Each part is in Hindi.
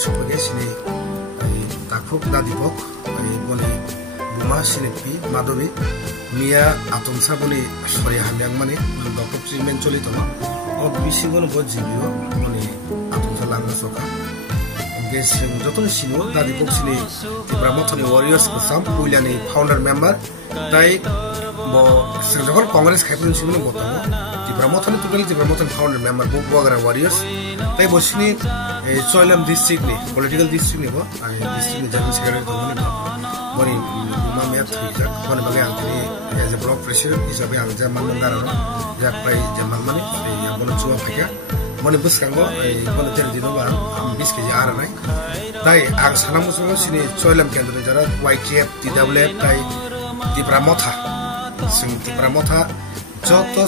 sopage sini takuk dadipok boni buma sinipi madobi mia atomsa boni sori hamyang mani doctor treatment choli toma o bisingon bo jibio boni atomsa langna soka gesing jotun sino dadipok sini brahmothani warriors ko sam puilani founder member dai bo sejokon congress khaipun sino botamo Brahmothani total Brahmothani founder member bo bogara warriors tai bosini Choilam district ni political district ni bo district ni general secretary to boni mamia thuija boni bagi antini as a block president hisabe anja manmandar jak pai jamal mani ya bono chuwa phaka boni buskango boni ter dino ba am 20 kg ara nai tai ang sanamu so sini Choilam kendra jara YTF TWF tai di Brahmotha sing di Brahmotha joto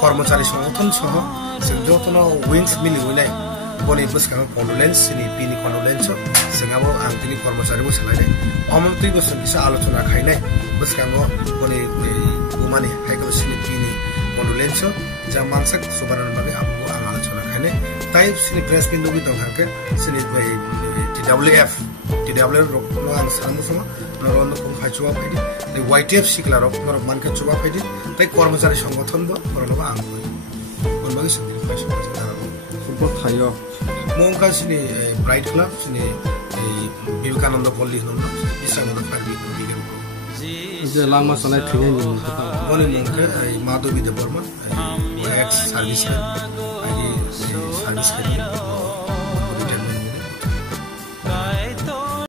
कर्मचारी संगठन सह जोतनो विंग्स मिली हुइनाय बनि बसका कन्डोलेन्स नि पिनि कन्डोलेन्स सिंगाबो आंतिनि कर्मचारी बो सलायनाय अमन्त्रि बो संगिसा आलोचना खाइनाय बसकांगो बनि गुमानि हाइको सिनि पिनि कन्डोलेन्स जा मानसक सुबानन बागे आबो आलोचना खाइनाय ताइ सिनि प्रेस बिन्दु बि दं हाके सिनि TWF नो आं सानमुसमा नरन को फाइचुवा फाइदि YTF सिकला रक नर मानके चुवा फाइदि ताइ कर्मचारी संगठन बो परनबा आं कोनबागे सिनि फाइसो फुटबल थायो मोंका सिनि ब्राइट क्लब सिनि विवेकानन्द पल्ली होन इसानन्द फाइदि बिगेन जे लामा सनाय थिगै नि बनि मोंके माधवी देवर्मा एक्स सर्भिसमेन आइ सर्भिस